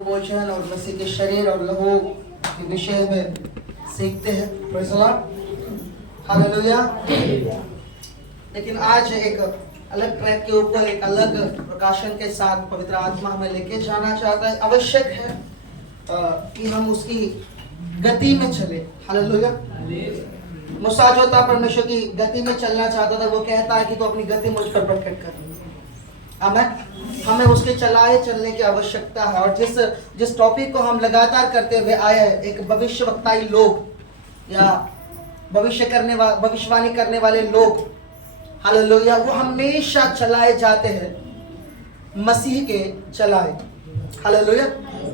वचन और मसीह के शरीर और लहू के विषय में सीखते हैं। Praise the Lord, hallelujah. लेकिन आज एक अलग ट्रैक के ऊपर एक अलग प्रकाशन के साथ पवित्र आत्मा हमें लेके जाना चाहता है। आवश्यक है कि हम उसकी गति में चले। हालेलुया। मूसा जो था परमेश्वर की गति में चलना चाहता था, वो कहता है कि तू अपनी गति मुझ पर प्रकट कर। आमीन। हमें उसके चलाए चलने की आवश्यकता है। और जिस टॉपिक को हम लगातार करते हुए आए हैं, एक भविष्यवक्ताई लोग या भविष्यवाणी करने वाले लोग, हालेलुया, वो हमेशा चलाए जाते हैं मसीह के चलाए। हालेलुया।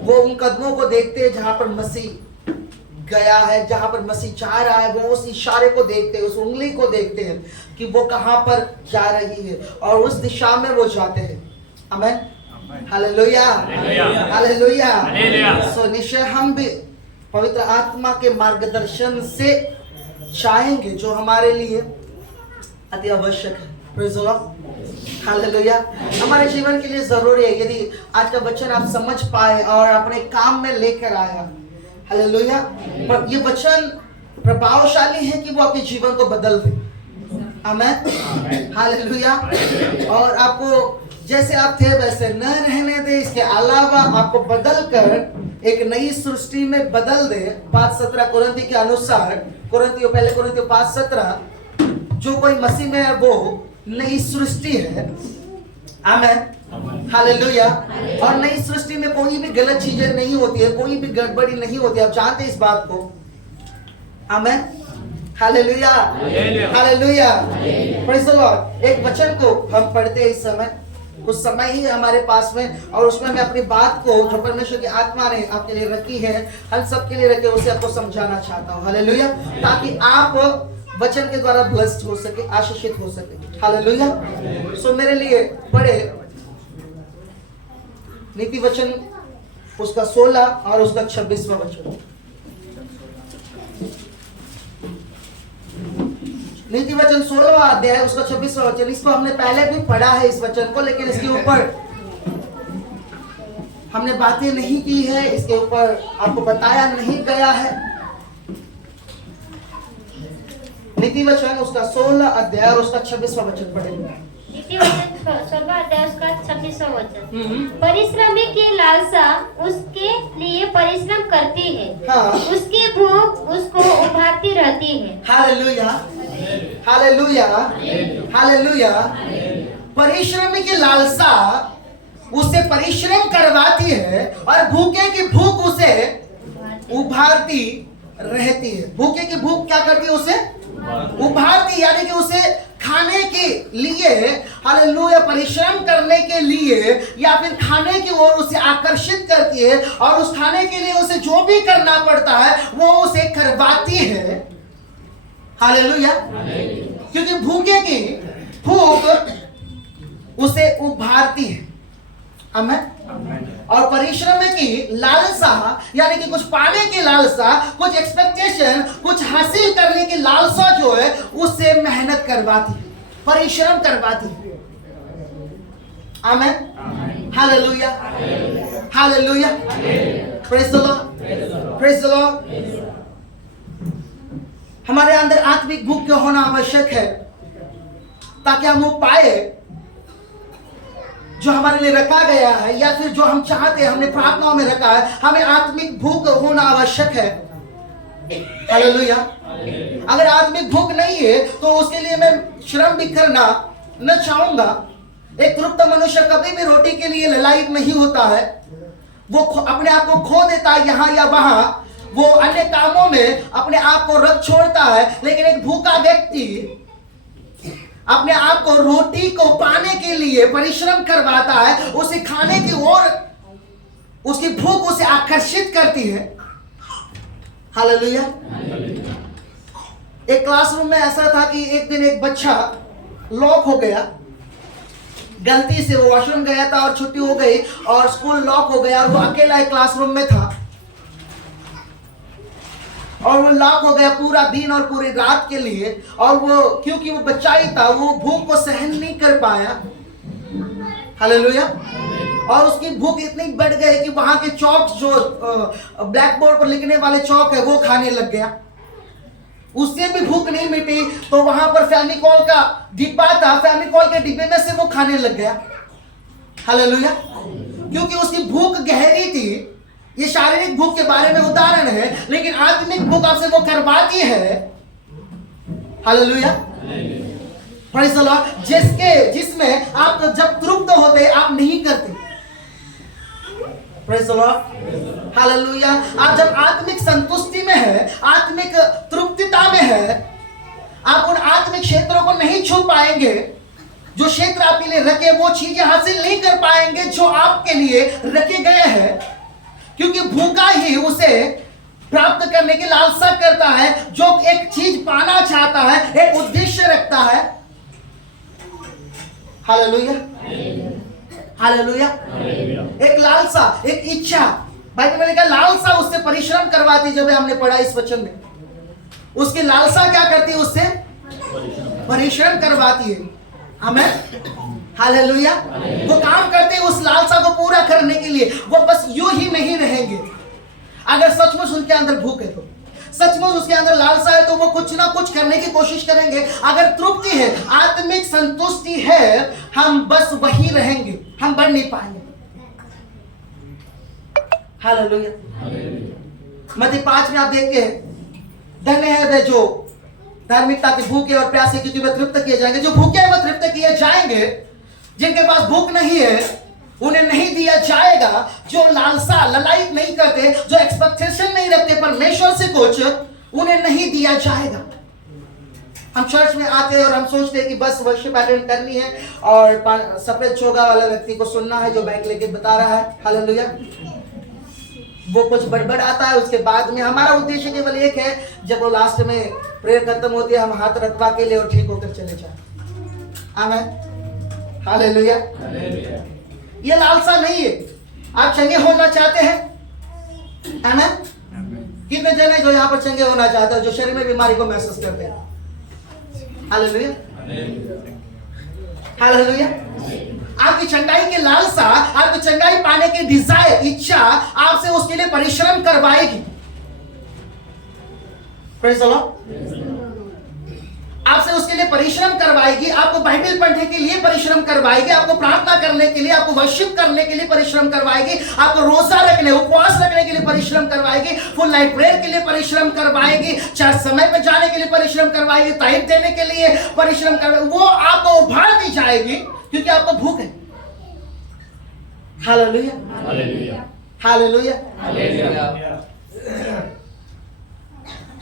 वो उन कदमों को देखते हैं जहां पर मसीह गया है, जहां पर मसीह जा रहा है। वो उस इशारे को देखते हैं, उस उंगली को देखते हैं कि वो कहां पर जा रही है और उस दिशा में वो जाते हैं। आमीन। Hallelujah, hallelujah. सो निश्चय हम भी पवित्र आत्मा के मार्गदर्शन से चाहेंगे, जो हमारे लिए अति आवश्यक है। Praise the Lord, hallelujah. हमारे जीवन के लिए जरूरी है। यदि आज का वचन आप समझ पाए और अपने काम में लेकर आया, हालेलुया, पर ये वचन प्रभावशाली है कि वो आपके जीवन को बदल दे। आमीन, हालेलुया। और आपको जैसे आप थे वैसे न रहने दे, इसके अलावा आपको बदल कर एक नई सृष्टि में बदल दे। 5:17 कुरिन्थियों के अनुसार, पहले कुरिन्थियों 5:17, जो कोई मसीह में है वो नई सृष्टि है। आमीन, हालेलुया। और नई सृष्टि में कोई भी गलत चीजें नहीं होती है, कोई भी गड़बड़ी नहीं होती। आप जानते हैं इस बात को। आमीन, hallelujah, hallelujah. Praise the Lord. एक वचन को हम पढ़ते हैं इस समय, कुछ समय ही हमारे पास में, और उसमें मैं अपनी बात को जो परमेश्वर की आत्मा ने आपके लिए रखी है, हम सब के लिए रखे, उसे आपको समझाना चाहता हूँ। हालेलुया। ताकि आप वचन के द्वारा ब्लेस्ड हो सके, आशीषित हो सके। हालेलुया। सो मेरे लिए पढ़े नीति वचन उसका 16 और उसका 26वां वचन। नीति वचन 16वां अध्याय उसका 26वां वचन। इसको हमने पहले भी पढ़ा है इस वचन को, लेकिन इसके ऊपर हमने बातें नहीं की है, इसके ऊपर आपको बताया नहीं गया है। नीति वचन उसका 16 अध्याय और उसका 26वां वचन पढ़ेंगे। नीति वचन 16 अध्याय उसका 26वां वचन। परिश्रमी की लालसा उसके लिए परिश्रम करती है। हाँ। उसकी भूख उसको उभारती रहती है। Hallelujah, hallelujah, hallelujah. परिश्रमी की लालसा उसे परिश्रम करवाती है और भूखे की भूख उसे उभारती रहती है। भूखे की भूख क्या करती है? उसे उभारती, यानी कि उसे खाने के लिए, हालेलुया, परिश्रम करने के लिए या फिर खाने की ओर उसे आकर्षित करती है। और उस खाने के लिए उसे जो भी करना पड़ता है वो उसे करवाती है। हालेलुया। क्योंकि भूखे की भूख उसे उभारती है। आमीन। और परिश्रम की लालसा, यानी कि कुछ पाने की लालसा, कुछ एक्सपेक्टेशन, कुछ हासिल करने की लालसा जो है उससे मेहनत करवाती है, परिश्रम करवाती है। आमीन, hallelujah, hallelujah. Praise the Lord, praise the Lord. हमारे अंदर आत्मिक भूख का होना आवश्यक है ताकि हम वो पाए जो हमारे लिए रखा गया है, या फिर जो हम चाहते हैं, हमने प्रार्थनाओं में रखा है। हमें आत्मिक भूख होना आवश्यक है। हालेलुया। अगर आत्मिक भूख नहीं है तो उसके लिए मैं श्रम भी करना न चाहूंगा। एक तृप्त मनुष्य कभी भी रोटी के लिए ललायित नहीं होता है। वो अपने आप को खो देता है यहाँ या वहां, वो अन्य कामों में अपने आप को रख छोड़ता है। लेकिन एक भूखा व्यक्ति अपने आप को रोटी को पाने के लिए परिश्रम करवाता है, उसे खाने की ओर उसकी भूख उसे आकर्षित करती है। हालेलुया। एक क्लासरूम में ऐसा था कि एक दिन एक बच्चा लॉक हो गया, गलती से वो वॉशरूम गया था और छुट्टी हो गई और स्कूल लॉक हो गया और वो अकेला एक क्लासरूम में था। और वो लॉक हो गया पूरा दिन और पूरी रात के लिए। और वो, क्योंकि वो बच्चा ही था, वो भूख को सहन नहीं कर पाया। हालेलुया। और उसकी भूख इतनी बढ़ गई कि वहां के चौक जो ब्लैक बोर्ड पर लिखने वाले चौक है वो खाने लग गया। उससे भी भूख नहीं मिटी तो वहां पर फेविकोल का डिब्बा था, फेविकोल के डिब्बे में से वो खाने लग गया। हालेलुया। क्योंकि उसकी भूख गहरी थी। ये शारीरिक भूख के बारे में उदाहरण है, लेकिन आत्मिक भूख आपसे वो करवाती है। हालेलुया। Praise the Lord. जिसमें आप जब तृप्त होते आप नहीं करते। Praise the Lord. हालेलुया। आप जब आत्मिक संतुष्टि में है, आत्मिक तृप्तिता में है, आप उन आत्मिक क्षेत्रों को नहीं छू पाएंगे। जो क्षेत्र आपके लिए रखे वो चीजें हासिल नहीं कर पाएंगे जो आपके लिए रखे गए हैं, क्योंकि भूखा ही उसे प्राप्त करने की लालसा करता है, जो एक चीज पाना चाहता है, एक उद्देश्य रखता है। हालेलुया। हालेलुया। एक लालसा, एक इच्छा। बाइबल में लिखा लालसा उससे परिश्रम करवाती। जब हमने पढ़ा इस वचन में, उसकी लालसा क्या करती है? उससे परिश्रम करवाती है। आमीन। हालेलुया। वो काम करते हैं उस लालसा को पूरा करने के लिए। वो बस यूं ही नहीं रहेंगे। अगर सचमुच उनके अंदर भूख है, तो सचमुच उसके अंदर लालसा है, तो वो कुछ ना कुछ करने की कोशिश करेंगे। अगर तृप्ति है, आत्मिक संतुष्टि है, हम बस वही रहेंगे, हम बढ़ नहीं पाएंगे। हालेलुया। मत्ती 5 में आप देखते हैं, धन्य है वे जो धार्मिकता के भूखे और प्यासे, क्योंकि वे तृप्त किए जाएंगे। जो भूखे हैं वो तृप्त किए जाएंगे। जिनके पास भूख नहीं है उन्हें नहीं दिया जाएगा। जो लालसा ललायत नहीं करते, जो एक्सपेक्टेशन नहीं रखते परमेश्वर से कुछ, उन्हें नहीं दिया जाएगा। हम चर्च में आते हैं और हम सोचते हैं कि बस वर्शिप अटेंड करनी है और सफेद चोगा वाला व्यक्ति को सुनना है जो बैग लेके बता रहा है। हालेलुया। वो कुछ बड़बड़ आता है, उसके बाद में हमारा उद्देश्य केवल एक है, जब वो लास्ट में प्रेयर खत्म होती है, हम हाथ रखवा के लिए और ठीक होकर चले जाए। आमीन। हालेलुया। ये लालसा नहीं है। आप चंगे होना चाहते हैं? आमीन। कितने जने जो यहाँ पर चंगे होना चाहते हैं, जो शरीर में बीमारी को महसूस करते हैं? हालेलुया। हालेलुया। आपकी चंगाई की लालसा, आपकी चंगाई पाने की डिजायर, इच्छा आपसे उसके लिए परिश्रम करवाएगी। Praise the Lord. आपसे उसके लिए परिश्रम करवाएगी। आपको बाइबल पढ़ने के लिए परिश्रम करवाएगी, आपको प्रार्थना करने के लिए, आपको वर्शिप करने के लिए परिश्रम करवाएगी, आपको रोजा रखने, उपवास रखने के लिए परिश्रम करवाएगी, फुल नाइट प्रेयर के लिए परिश्रम करवाएगी, चर्च समय पे जाने के लिए परिश्रम करवाएगी, टाइम देने के लिए परिश्रम करवाएगी। वो आपको उभार दी जाएगी क्योंकि आपको भूख है। Hallelujah. Hallelujah. Hallelujah.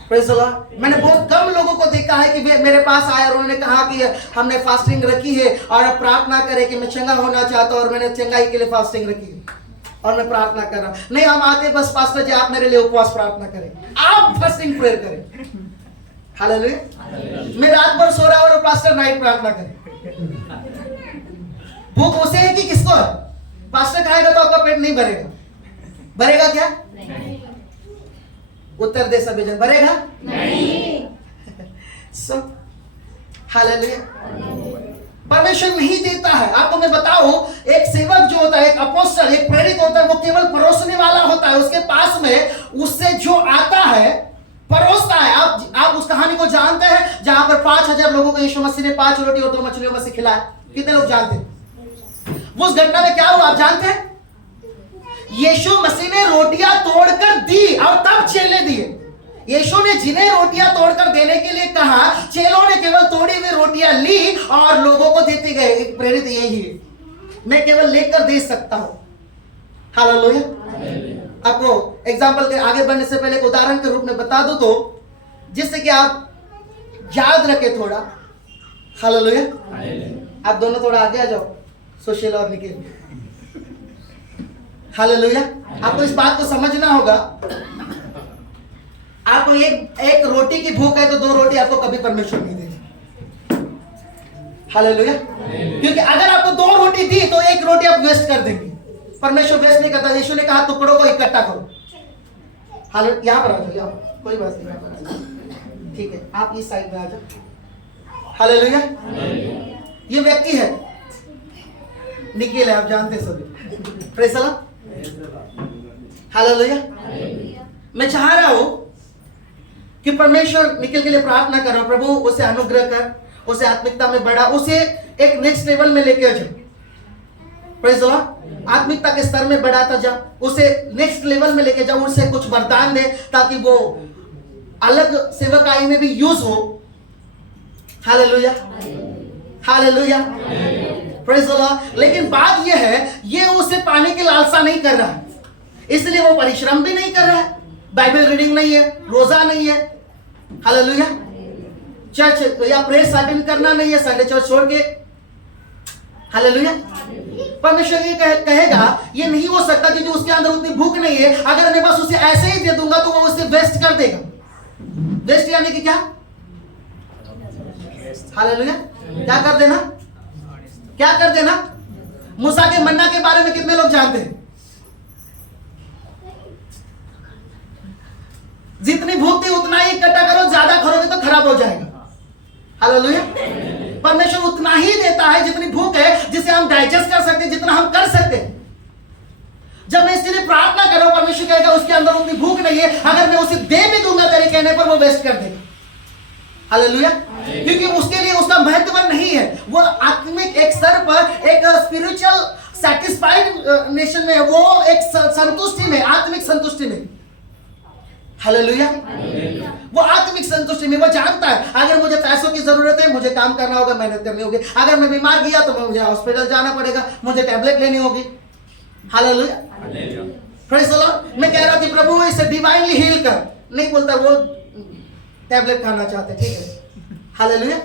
Praise the Lord. मैंने बहुत कम लोगों को देखा है कि वे मेरे पास आए और उन्होंने कहा कि हमने फास्टिंग रखी है और अब प्रार्थना करें कि मैं चंगा होना चाहता हूं और मैंने चंगाई के लिए फास्टिंग रखी है और मैं प्रार्थना कर रहा। नहीं, हम आते बस पास्टर जी आप मेरे लिए उपवास प्रार्थना करें, आप फास्टिंग प्रेयर करें। हालेलुया। मैं रात भर सो रहा हूं और पास्टर नाइट प्रार्थना करें। भूख उसे है कि किसको है? पास्टर खाएगा तो आपका पेट नहीं भरेगा। भरेगा क्या? नहीं। उत्तर दे सभी जन, भरेगा नहीं। हालेलुया। परमेश्वर नहीं देता है। आपको मैं बताऊं, एक सेवक जो होता है, एक अपोस्टल, एक प्रेरित होता है, वो केवल परोसने वाला होता है। उसके पास में उससे जो आता है परोसता है। आप उस कहानी को जानते हैं जहां पर 5000 लोगों को यीशु मसीह ने 5 रोटी और 2 मछलियों में से खिलाया। कितने लोग जानते हैं वो उस घटना में क्या हुआ? आप जानते हैं? यीशु मसीह ने रोटियां तोड़कर दी और तब चेले दिए। यीशु ने जिन्हें रोटियां तोड़कर देने के लिए कहा, चेलों ने केवल तोड़ी हुई रोटियां ली और लोगों को देते गए। एक प्रेरित यही है, मैं केवल लेकर दे सकता हूं। हालेलुया। आपको एग्जाम्पल के आगे बढ़ने से पहले एक उदाहरण के रूप में बता दूं तो, जिससे कि आप याद रखें थोड़ा। हालेलुया। आप दोनों थोड़ा आगे आ जाओ, सुशील और निखिल। हालेलुया। आपको इस बात को समझना होगा। आपको एक रोटी की भूख है तो 2 रोटी आपको कभी परमेश्वर नहीं देगा। हालेलुया। क्योंकि अगर आपको 2 रोटी दी तो 1 रोटी आप वेस्ट कर देंगे। परमेश्वर वेस्ट नहीं करता। यीशु ने कहा टुकड़ों को इकट्ठा करो। हालेलुया। यहाँ पर आ जाओ, कोई बात नहीं, ठीक है, आप इस साइड में आ जाओ। हालेलुया। ये व्यक्ति है, निखिल है, आप जानते सभी। Praise the Lord, hallelujah. मैं चाह रहा हूं कि परमेश्वर निखिल के लिए प्रार्थना करो, प्रभु उसे अनुग्रह कर, उसे आत्मिकता में बढ़ा, उसे एक नेक्स्ट लेवल में लेके जाओ। प्रेज़ द लॉर्ड, आत्मिकता के स्तर में बढ़ाता जा, उसे नेक्स्ट लेवल में लेके जाओ, उसे कुछ वरदान दे ताकि वो अलग सेवकाई में भी यूज हो। Hallelujah, hallelujah, praise the Lord. लेकिन बात यह है, ये उसे पाने की लालसा नहीं कर रहा है, इसलिए वो परिश्रम भी नहीं कर रहा है, बाइबल रीडिंग नहीं है, रोजा नहीं है, हालेलुया, चर्च या प्रेयर अटेंड करना नहीं है, संडे चर्च छोड़ के, हालेलुया। परमेश्वर ये कहेगा ये नहीं हो सकता क्योंकि उसके अंदर उतनी भूख नहीं है। अगर मैं बस उसे ऐसे ही दे दूंगा तो वो उसे वेस्ट कर देगा। वेस्ट यानी कि क्या? हालेलुया, क्या कर देना? क्या कर देना? मूसा के मन्ना के बारे में कितने लोग जानते हैं? जितनी भूख थी उतना ही इकट्ठा करो, ज्यादा करोगे तो खराब हो जाएगा। हालेलुया। परमेश्वर उतना ही देता है जितनी भूख है, जिसे हम डाइजेस्ट कर सकते हैं, जितना हम कर सकते हैं। जब मैं इसके लिए प्रार्थना करूं, परमेश्वर कहेगा उसके अंदर उतनी भूख नहीं है, अगर मैं उसे दे भी दूंगा तेरे कहने पर, वो वेस्ट कर देगा। हालेलुया, क्योंकि उसके लिए उसका महत्व नहीं है। वो आत्मिक एक स्तर पर, एक स्पिरिचुअल सैटिस्फाइड नेशन में, वो एक संतुष्टि में, आत्मिक संतुष्टि में। हालेलुया, वो आत्मिक संतुष्टि में वो जानता है अगर मुझे पैसों की जरूरत है, मुझे काम करना होगा, मेहनत करनी होगी। अगर मैं बीमार गया तो मुझे हॉस्पिटल जाना पड़ेगा, मुझे टैबलेट लेनी होगी। Hallelujah, praise the Lord. मैं कह रहा हूं कि प्रभु इसे डिवाइनली हील कर, नहीं बोलता वो टैबलेट खाना चाहते, ठीक है। हालेलुया,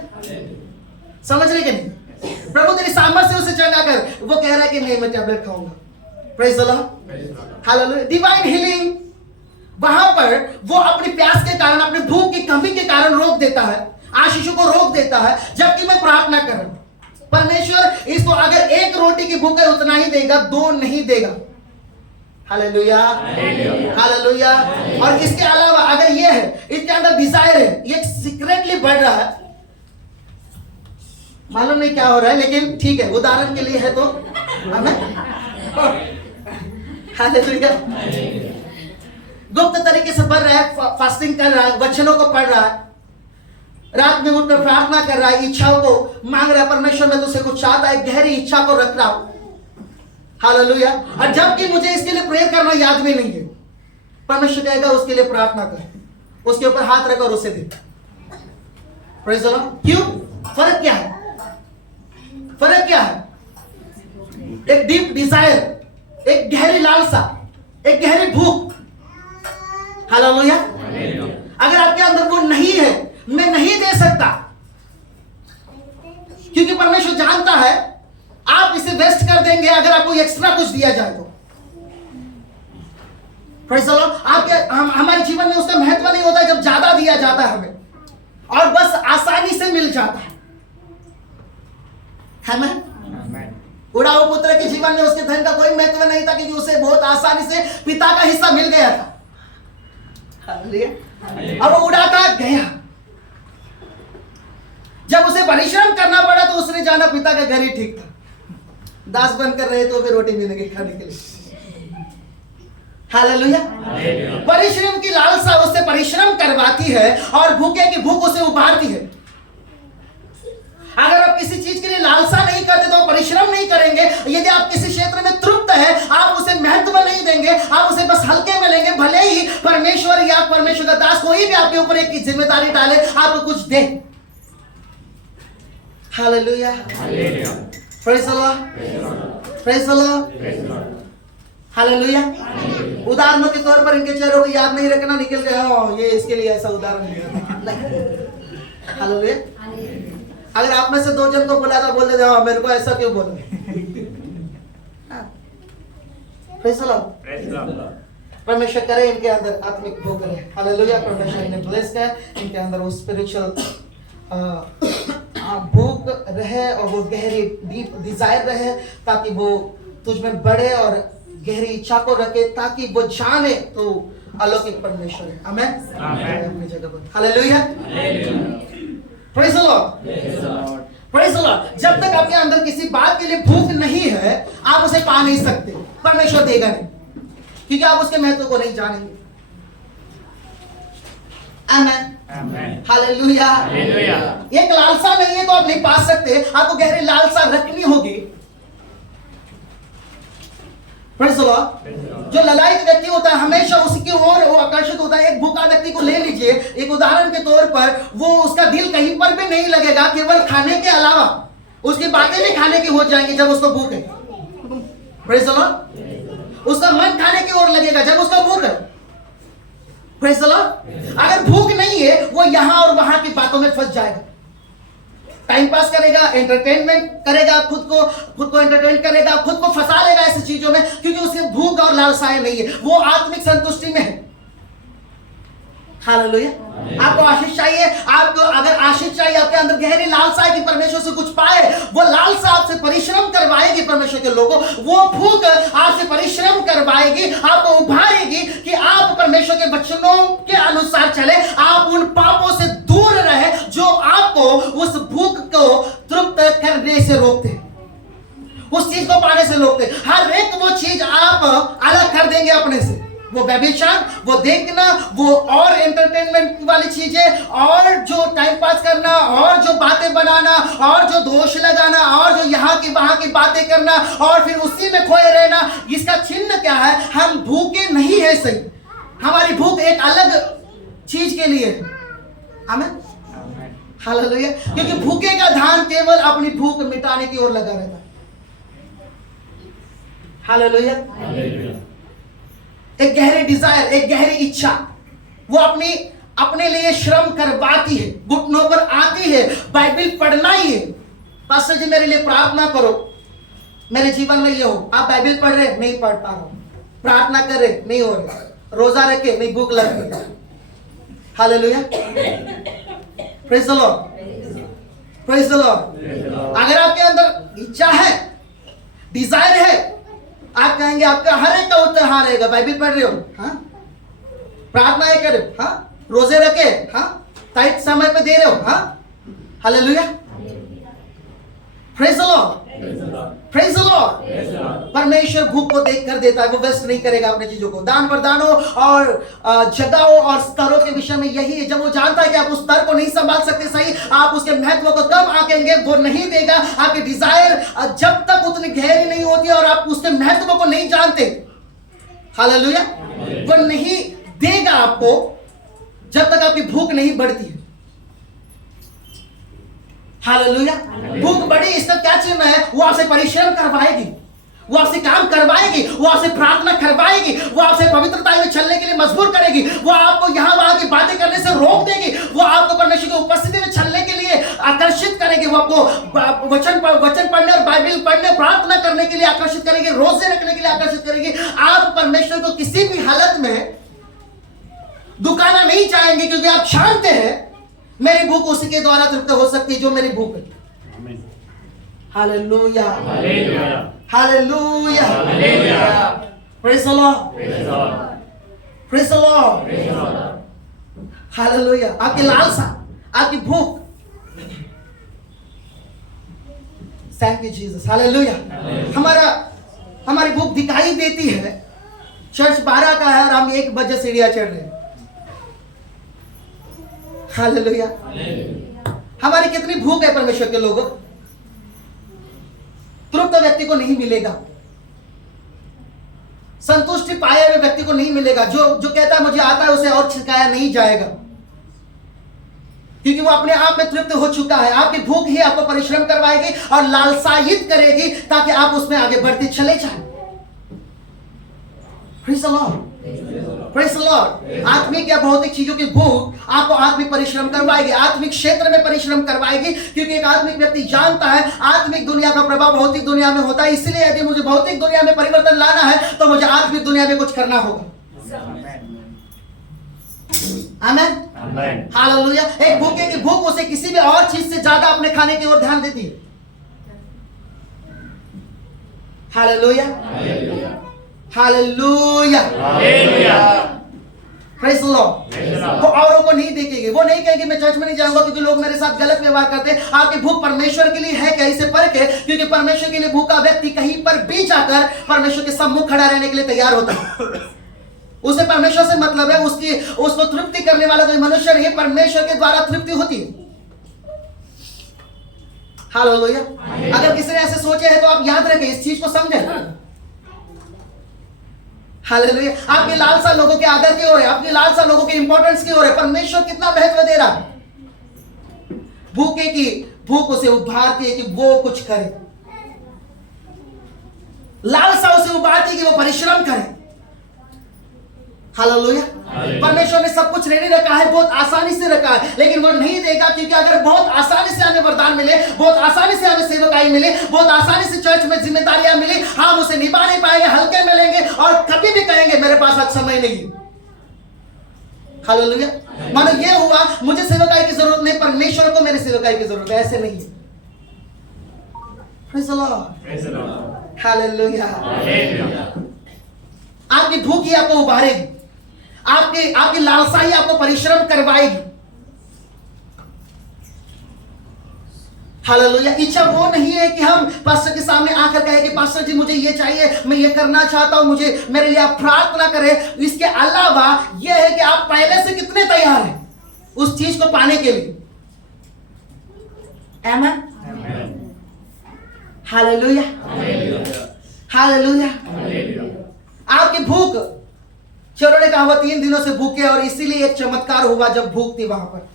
समझ रहे कि नहीं? प्रभु तेरी सामर्थ्य से उसे चंगा कर, वो कह रहा है कि नहीं मैं टैबलेट खाऊंगा। Praise the Lord, hallelujah. Divine healing वहां पर वो अपनी प्यास के कारण, अपनी भूख की कमी के कारण रोक देता है, आशीषों को रोक देता है। जबकि मैं प्रार्थना कर रहा हूं, परमेश्वर इसको अगर एक रोटी की भूख है उतना ही देगा, दो नहीं देगा। Hallelujah, hallelujah. और इसके अलावा अगर ये है, इसके अंदर डिजायर है, ये सीक्रेटली बढ़ रहा है, मालूम नहीं क्या हो रहा है, लेकिन ठीक है, उदाहरण के लिए है तो हमें। हालेलुया, गुप्त तरीके से बढ़ रहा है, फास्टिंग कर रहा है, वचनों को पढ़ रहा है, रात में उठकर प्रार्थना कर रहा है, इच्छाओं को मांग रहा है, परमेश्वर मैं तुझसे कुछ चाहता है, गहरी इच्छा को रख रहा हूं। हालेलुया। और जबकि मुझे इसके लिए प्रेयर करना याद भी नहीं है, परमेश्वर कहेगा उसके लिए प्रार्थना कर, उसके ऊपर हाथ रख और उसे दे। Praise the Lord. क्यों? फर्क क्या है? फर्क क्या है? एक डीप डिजायर, एक गहरी लालसा, एक गहरी भूख। हालेलुया। अगर आपके अंदर वो नहीं है, मैं नहीं दे सकता, क्योंकि परमेश्वर जानता है आप इसे वेस्ट कर देंगे अगर आपको एक्स्ट्रा कुछ दिया जाए तो। Praise the Lord. हमारे जीवन में उसका महत्व नहीं होता जब ज्यादा दिया जाता है हमें, और बस आसानी से मिल जाता है। उड़ाऊ पुत्र के जीवन में उसके धन का कोई महत्व नहीं था, क्योंकि उसे बहुत आसानी से पिता का हिस्सा मिल गया था। अब वो उड़ाता गया। जब उसे परिश्रम करना पड़ा तो उसने जाना पिता का घर ही ठीक था, दास बनकर रहे तो भी रोटी मिलेगी खाने के लिए। हालेलुया। परिश्रम की लालसा उससे परिश्रम करवाती है और भूखे की भूख उसे उभारती है। अगर आप किसी चीज के लिए लालसा नहीं करते तो परिश्रम नहीं करेंगे। यदि आप किसी क्षेत्र में तृप्त है, आप उसे महत्व नहीं देंगे, आप उसे बस हल्के में लेंगे, भले ही परमेश्वर या परमेश्वर का दास कोई भी आपके ऊपर एक जिम्मेदारी डाले, आपको कुछ दे। Hallelujah, praise the Lord, praise the Lord, hallelujah. उदाहरणों के तौर पर इनके चेहरों को याद नहीं रखना, निकल गए ये इसके लिए ऐसा उदाहरण दिया। हालेलुया। अगर आप में से दो जन को बुलाता बोल देते हाँ मेरे को ऐसा क्यों बोल रहे? Praise the Lord. परमेश्वर करे इनके अंदर आत्मिक भूख रहे। हालेलुया। परमेश्वर इन्हें ब्लेस करे, इनके अंदर वो स्पिरिचुअल भूख रहे और वो गहरी डीप डिजायर रहे, ताकि वो तुझ में बढ़े और गहरी इच्छा को रखे, ताकि वो जाने तो अलौकिक परमेश्वर है। आमीन। अपनी जगह पर। Hallelujah. Praise the Lord. Praise the Lord. जब तक आपके अंदर किसी बात के लिए भूख नहीं है, आप उसे पा नहीं सकते, परमेश्वर देगा नहीं, क्योंकि आप उसके महत्व को नहीं जानेंगे। आमेन, हालेलुया। एक लालसा नहीं है तो आप नहीं पा सकते, आपको गहरी लालसा रखनी होगी। Praise the Lord. जो ललायत व्यक्ति होता है हमेशा उसकी ओर वो आकर्षित होता है। एक भूखा व्यक्ति को ले लीजिए, एक उदाहरण के तौर पर, वो उसका दिल कहीं पर भी नहीं लगेगा, केवल खाने के अलावा उसकी बातें भी खाने की हो जाएंगी जब उसको भूख है। Praise the Lord. उसका मन खाने की ओर लगेगा जब उसका भूख है। Praise the Lord. अगर भूख नहीं है, वो यहां और वहां की बातों में फंस जाएगा, टाइम पास करेगा, एंटरटेनमेंट करेगा, खुद को एंटरटेन करेगा, खुद को फंसा लेगा ऐसी चीजों में, क्योंकि उसके भूख और लालसाएं नहीं है, वो आत्मिक संतुष्टि में है। हालेलुया। आपको आशीष चाहिए, आपको अगर आशीष चाहिए, आपके अंदर गहरी लालसा है कि परमेश्वर से कुछ पाए, वो लालसा आपसे परिश्रम करवाएगी परमेश्वर के लोगों, वो भूख आपसे परिश्रम करवाएगी, आपको उभारेगी कि आप परमेश्वर के वचनों के अनुसार चले, आप उन पापों से दूर रहे जो आपको उस भूख को तृप्त करने से रोकते, उस चीज को पाने से रोकते। हर एक वो चीज आप अलग कर देंगे अपने से, वो व्यभिचार, वो देखना, वो और एंटरटेनमेंट वाली चीजें, और जो टाइम पास करना, और जो बातें बनाना, और जो दोष लगाना, और जो यहाँ की वहां की बातें करना, और फिर उसी में खोए रहना। इसका चिन्ह क्या है? हम भूखे नहीं है, सही, हमारी भूख एक अलग चीज के लिए है। आमीन, हालेलुया। क्योंकि भूखे का ध्यान केवल अपनी भूख मिटाने की ओर लगा रहता है। हालेलुया। एक गहरी डिजायर, एक गहरी इच्छा, वो अपने लिए श्रम करवाती है, घुटनों पर आती है, बाइबल पढ़ना ही है। पास्टर जी मेरे लिए प्रार्थना करो, मेरे जीवन में ये हो। आप बाइबल पढ़ रहे, नहीं पढ़ पा रहा हूं, प्रार्थना कर रहे, नहीं हो रहे, रोजा रखे, नहीं, भूख लग रही। Hallelujah, praise the Lord, praise the Lord. अगर आपके अंदर इच्छा है, डिजायर है, आप कहेंगे, आपका हर एक का उत्तर हाँ रहेगा। बाइबल पढ़ रहे हो, हाँ, प्रार्थना कर रहे हो, हाँ, रोजे रखे, हाँ, टाइट समय पे दे रहे हो, हाँ, hallelujah, praise the Lord, praise the Lord. परमेश्वर भूख को देख कर देता है, वो वेस्ट नहीं करेगा अपने चीजों को। दान वरदानों और जगहों और स्तरों के विषय में यही है, जब वो जानता है कि आप उस स्तर को नहीं संभाल सकते, सही, आप उसके महत्व को कब आंकेंगे, वो नहीं देगा। आपकी डिजायर जब तक उतनी गहरी नहीं होती और आप उसके महत्व को नहीं जानते, हालेलुया, वो नहीं देगा आपको जब तक आपकी भूख नहीं बढ़ती है। हालेलुया। भूख बढ़ी, इसका क्या चिन्ह है? वो आपसे परिश्रम करवाएगी, वो आपसे काम करवाएगी, वो आपसे प्रार्थना करवाएगी, वो आपसे पवित्रता में चलने के लिए मजबूर करेगी, वो आपको यहाँ वहां की बातें करने से रोक देगी, वो आपको परमेश्वर की उपस्थिति में चलने के लिए आकर्षित करेगी, वो आपको वचन पढ़ने और बाइबल पढ़ने, प्रार्थना करने के लिए आकर्षित करेगी, रोजे रखने के लिए आकर्षित करेगी। आप परमेश्वर को किसी भी हालत में दुकाना नहीं चाहेंगे, क्योंकि आप जानते हैं मेरी भूख उसी के द्वारा तृप्त हो सकती है जो मेरी भूख है। Hallelujah, hallelujah, praise the Lord, praise the Lord, hallelujah. आपकी लालसा, आपकी भूख, थैंक यू जीसस, हालेलुया। हमारी भूख दिखाई देती है। चर्च 12 का है और हम 1 बजे सीढ़ियां चढ़ रहे हैं। हालेलुया। हमारी कितनी भूख है परमेश्वर के लोगों। तृप्त व्यक्ति को नहीं मिलेगा, संतुष्टि पाए हुए व्यक्ति को नहीं मिलेगा। जो कहता है मुझे आता है, उसे और छिकाया नहीं जाएगा, क्योंकि वो अपने आप में तृप्त हो चुका है। आपकी भूख ही आपको परिश्रम करवाएगी और लालसायित करेगी, ताकि आप उसमें आगे बढ़ते चले जाएं। Praise the Lord, praise the Lord. आत्मिक या भौतिक चीजों की भूख आपको आत्मिक परिश्रम करवाएगी, आत्मिक क्षेत्र में परिश्रम करवाएगी, क्योंकि एक आत्मिक व्यक्ति जानता है आत्मिक दुनिया का प्रभाव भौतिक दुनिया में होता है। इसलिए यदि मुझे भौतिक दुनिया में परिवर्तन लाना है तो मुझे आत्मिक दुनिया में कुछ करना होगा। आमीन, हालेलुया। एक भूखे की भूख उसे किसी भी और चीज से ज्यादा अपने खाने की ओर ध्यान देती है। Hallelujah, hallelujah, Praise the Lord. वो औरों को नहीं देखेगी, वो नहीं कहेगी मैं चर्च में नहीं जाऊंगा क्योंकि लोग मेरे साथ गलत व्यवहार करते हैं। आपकी भूख परमेश्वर के लिए है क्या, इसे परखे, क्योंकि परमेश्वर के लिए भूखा व्यक्ति कहीं पर भी जाकर परमेश्वर के सम्मुख खड़ा रहने के लिए तैयार होता है। उसे परमेश्वर से मतलब है, उसको तृप्ति करने वाला कोई मनुष्य नहीं, परमेश्वर के द्वारा तृप्ति होती है। हालेलुया। अगर किसी ने ऐसे सोचे है तो आप याद रखें, इस चीज को समझें। हालेलुया। आपकी लालसा लोगों के आदर की ओर है, आपकी लालसा लोगों के इंपॉर्टेंस की ओर है। परमेश्वर कितना महत्व दे रहा है। भूखे की भूख उसे उभारती है कि वो कुछ करे, लालसा उसे उभारती है कि वो परिश्रम करे। हालेलुया। परमेश्वर ने सब कुछ रेडी रखा है, बहुत आसानी से रखा है, लेकिन वो नहीं देगा, क्योंकि अगर बहुत आसानी से हमें वरदान मिले, बहुत आसानी से हमें सेवकाई मिले, बहुत आसानी से चर्च में जिम्मेदारियां मिली, हम उसे निभा नहीं पाएंगे, हल्के मिलेंगे और कभी भी कहेंगे मेरे पास आज समय नहीं है। हालेलुया। मानो ये हुआ मुझे सेवकाई की जरूरत नहीं, परमेश्वर को मेरी सेवकाई की जरूरत है, ऐसे नहीं है। Praise the Lord. हालेलुया। आपकी भूख ही आपको उभारेगी, आपकी लालसा ही आपको परिश्रम करवाएगी। हालेलुया। इच्छा वो नहीं है कि हम पास्टर के सामने आकर कहे कि पास्टर जी मुझे ये चाहिए, मैं ये करना चाहता हूं, मुझे मेरे लिए आप प्रार्थना करें। इसके अलावा यह है कि आप पहले से कितने तैयार हैं उस चीज को पाने के लिए। आमीन। हालेलुया। हालेलुया। आपकी भूख, चलो ने कहा वो 3 दिनों से भूखे, और इसीलिए एक चमत्कार हुआ जब भूख थी वहां पर।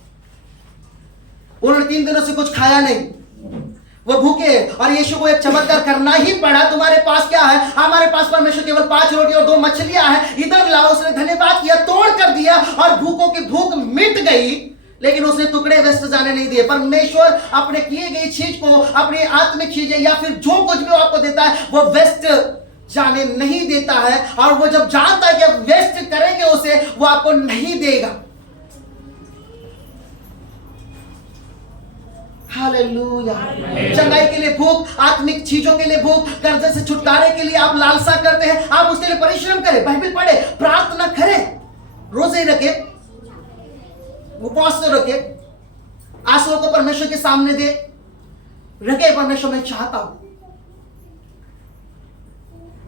उन्होंने 3 दिनों से कुछ खाया नहीं, वो भूखे, और यीशु को एक चमत्कार करना ही पड़ा। तुम्हारे पास क्या है? हमारे पास परमेश्वर केवल 5 रोटी और 2 मछलियां हैं, इधर लाओ। उसने धन्यवाद किया, तोड़ कर दिया, और भूखों की भूख मिट गई, लेकिन उसने टुकड़े वेस्ट जाने नहीं दिए। परमेश्वर अपने किए गई चीज को, अपनी आत्मिक चीजें या फिर जो कुछ भी आपको देता है वो वेस्ट जाने नहीं देता है, और वो जब जानता है कि आप वेस्ट करेंगे उसे, वो आपको नहीं देगा। हालेलुया। चंगाई के लिए भूख, आत्मिक चीजों के लिए भूख, कर्ज से छुटकारे के लिए आप लालसा करते हैं, आप उसके लिए परिश्रम करें, बाइबल पढ़े, प्रार्थना करें, रोजे रखे, उपवास रखे, आंसुओं को परमेश्वर के सामने दे रखे, परमेश्वर मैं चाहता हूं।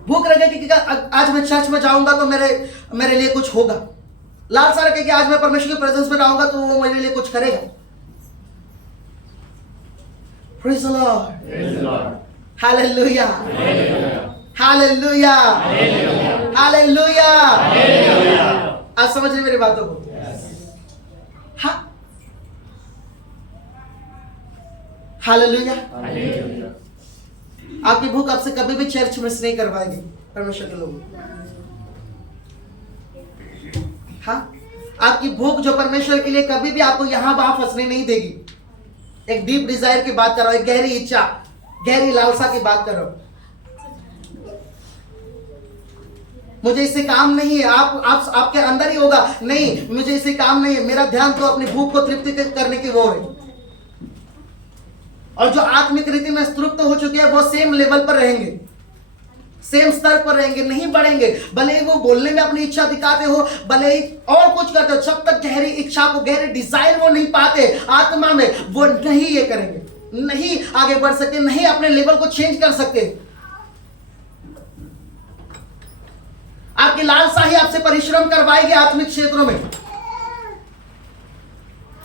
भूख रखे कि आज मैं चर्च में जाऊंगा तो मेरे लिए कुछ होगा। लालसा रखे कि आज मैं परमेश्वर की प्रेजेंस में रहूंगा तो वो मेरे लिए कुछ करेगा। Praise the Lord. Praise the Lord. Hallelujah. Hallelujah. Hallelujah. Hallelujah. Hallelujah. आज समझ रहे मेरी बातों को? हाँ। Hallelujah. Hallelujah. आपकी भूख आपसे कभी भी चर्च मिस नहीं करवाएगी परमेश्वर के लोग। हाँ, आपकी भूख जो परमेश्वर के लिए कभी भी आपको यहां वहां फंसने नहीं देगी। एक डीप डिजायर की बात कर रहा हूं, एक गहरी इच्छा, गहरी लालसा की बात कर रहा हूं। मुझे इससे काम नहीं है, आपके अंदर ही होगा, नहीं मुझे इससे काम नहीं है, मेरा ध्यान तो अपनी भूख को तृप्ति करने की ओर है। और जो आत्मिक रीति में तृप्त हो चुके हैं वो सेम लेवल पर रहेंगे, सेम स्तर पर रहेंगे, नहीं बढ़ेंगे। भले ही वो बोलने में अपनी इच्छा दिखाते हो, भले ही और कुछ करते हो, जब तक गहरी इच्छा को, गहरी डिजायर वो नहीं पाते आत्मा में, वो नहीं ये करेंगे, नहीं आगे बढ़ सकते, नहीं अपने लेवल को चेंज कर सकते। आपकी लालसा ही आपसे परिश्रम करवाएगी आत्मिक क्षेत्रों में।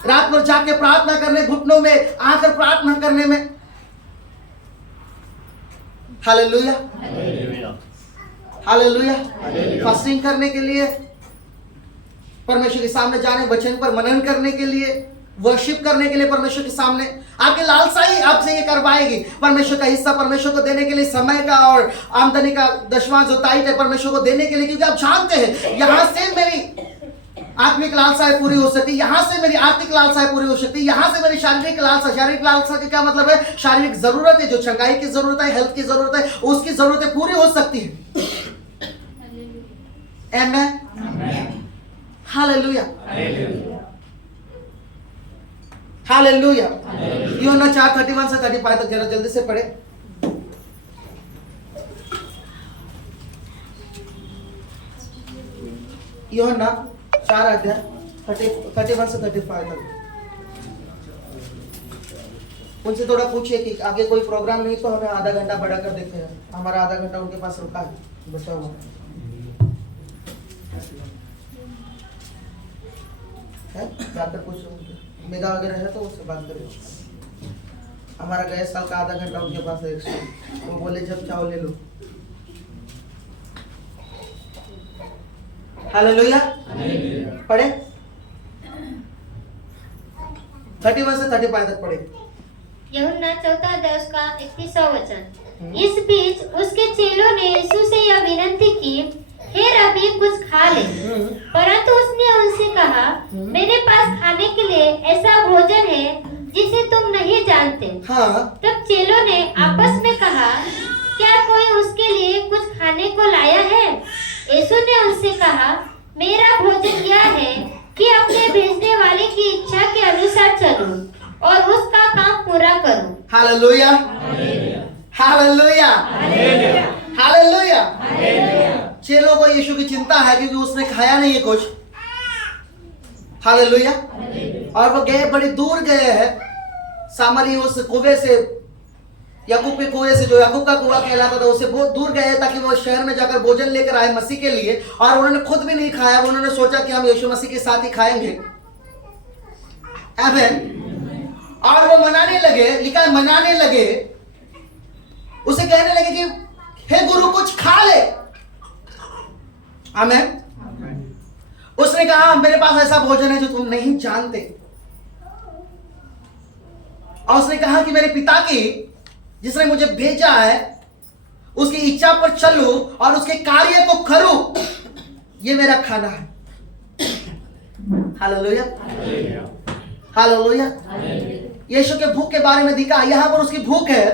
रात भर जाके प्रार्थना करने, घुटनों में आकर प्रार्थना करने में। हालेलुया। हालेलुया। फास्टिंग करने के लिए, परमेश्वर के सामने जाने, वचन पर मनन करने के लिए, वर्शिप करने के लिए परमेश्वर के सामने। आपकी लालसा ही आपसे ये करवाएगी। परमेश्वर का हिस्सा परमेश्वर को देने के लिए, समय का और आमदनी का 10वां जो टाइट है परमेश्वर को देने के लिए, क्योंकि आप जानते हैं यहां से मेरी आत्मिक लालसाएं पूरी हो सकती, यहां से मेरी आर्थिक लालसाएं पूरी हो सकती, यहां से मेरी शारीरिक लालसा। शारीरिक लालसा का क्या मतलब है? शारीरिक जरूरत है, जो चंगाई की जरूरत है, हेल्थ की जरूरत है, उसकी जरूरतें पूरी हो सकती है। आमेन। हालेलुया। हालेलुया। यूहन्ना 4:31 से 35 तक जरा जल्दी से पढ़े। यूहन्ना 4 अध्याय 31 से 35 तक। उनसे थोड़ा पूछिए कि आगे कोई प्रोग्राम नहीं तो हमें आधा घंटा बढ़ा कर देते हैं। हमारा आधा घंटा उनके पास रुका है, बचा हुआ है। जाकर पूछ मेगा वगैरह है तो उससे बात करें। हमारा गए साल का आधा घंटा उनके पास है, वो बोले जब चाहो ले लो। हालेलुया। पढ़े 31 से 35 तक पढ़े। यूहन्ना 4 अध्याय उसका 31वां वचन। इस बीच उसके चेलों ने यीशु से यह विनती की, हे रब्बी कुछ खा ले। परंतु उसने उनसे कहा, मेरे पास खाने के लिए ऐसा भोजन है जिसे तुम नहीं जानते। तब चेलों ने आपस में कहा, क्या कोई उसके लिए कुछ खाने को लाया है? यीशु ने उनसे कहा, मेरा भोजन यह है कि अपने भेजने वाले की इच्छा के अनुसार चलूं और उसका काम पूरा करूं। Hallelujah, hallelujah, hallelujah. चेलों को यीशु की चिंता है क्योंकि उसने खाया नहीं है कुछ। हालेलुया। और वो गए, बड़ी दूर गए हैं, सामरी उस कुएं से, याकूब के कुएं से, जो याकूब का कुआं कहलाता था, उससे बहुत दूर गए ताकि वो शहर में जाकर भोजन लेकर आए मसीह के लिए। और उन्होंने खुद भी नहीं खाया, उन्होंने सोचा कि हम यीशु मसीह के साथ ही खाएंगे। आमीन। और वो मनाने लगे, लिखा है मनाने लगे, उसे कहने लगे कि हे गुरु कुछ खा ले। आमीन। उसने कहा मेरे पास ऐसा भोजन है जो तुम नहीं जानते। और उसने कहा कि मेरे पिता की, जिसने मुझे भेजा है, उसकी इच्छा पर चलूं और उसके कार्य को करूं, ये मेरा खाना है। Hallelujah, hallelujah. यीशु के भूख के बारे में दिखा, यहां पर उसकी भूख है,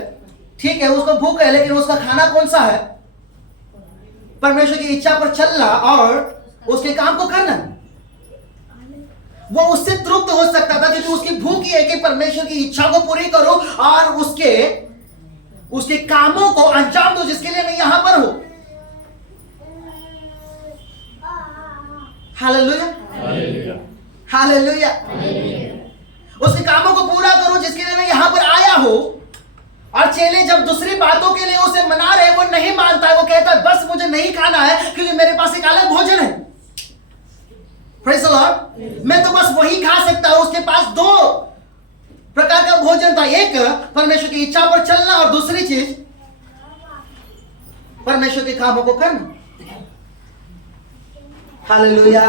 ठीक है, उसको भूख है, लेकिन उसका खाना कौन सा है? परमेश्वर की इच्छा पर चलना और उसके काम को करना। वो उससे तृप्त हो सकता था क्योंकि उसकी भूख ही है कि परमेश्वर की इच्छा को पूरी करो और उसके कामों को अंजाम दो जिसके लिए मैं यहां पर हूं। Hallelujah, hallelujah. उसके कामों को पूरा करो जिसके लिए मैं यहां पर आया हूं। और चेले जब दूसरी बातों के लिए उसे मना रहे, वो नहीं मानता है, वो कहता है बस मुझे नहीं खाना है क्योंकि मेरे पास एक अलग भोजन है। Praise the Lord. मैं तो बस वही खा सकता हूं। उसके पास 2 प्रकार का भोजन था, एक परमेश्वर की इच्छा पर चलना और दूसरी चीज परमेश्वर के कामों को करना। Hallelujah,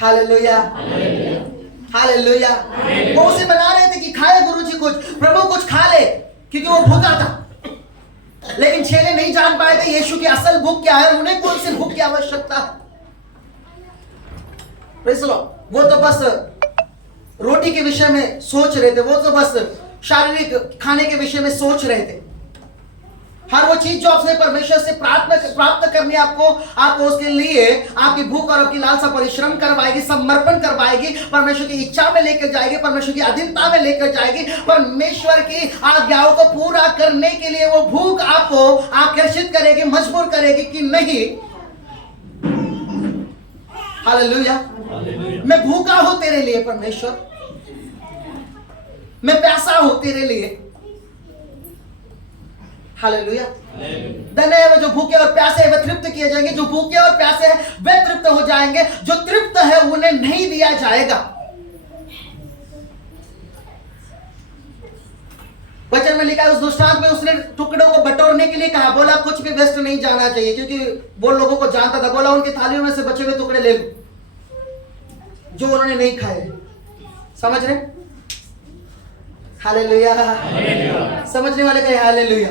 hallelujah, hallelujah. वो उसे बना रहे थे कि खाए गुरुजी कुछ, प्रभु कुछ खा ले, क्योंकि वो भूखा था। लेकिन चेले नहीं जान पाए थे यीशु की असल भूख क्या है, उन्हें कौन सी भूख की आवश्यकता है। Praise the Lord. वो तो बस रोटी के विषय में सोच रहे थे, वो तो बस शारीरिक खाने के विषय में सोच रहे थे। हर वो चीज जो आपसे परमेश्वर से प्राप्त करनी है, आपको उसके लिए आपकी भूख और आपकी लालसा परिश्रम करवाएगी, समर्पण करवाएगी, परमेश्वर की इच्छा में लेकर जाएगी, परमेश्वर की अधीनता में लेकर जाएगी। परमेश्वर की आज्ञाओं को पूरा करने के लिए वो भूख आपको आकर्षित करेगी, मजबूर करेगी कि नहीं। हालेलुया। मैं भूखा हूं तेरे लिए परमेश्वर, मैं प्यासा हूं तेरे लिए। हालेलुया। धन्य है वे जो भूखे और प्यासे हैं, वे तृप्त किए जाएंगे। जो भूखे और प्यासे हैं वे तृप्त हो जाएंगे, जो तृप्त है उन्हें नहीं दिया जाएगा। वचन में लिखा है, उस दुष्टांत में उसने टुकड़ों को बटोरने के लिए कहा, बोला कुछ भी वेस्ट नहीं जाना चाहिए, क्योंकि वो लोगों को जानता था। बोला उनकी थालियों में से बचे हुए टुकड़े ले लो जो उन्होंने नहीं खाए। समझ रहे? हालेलुया। समझने वाले कहे हालेलुया।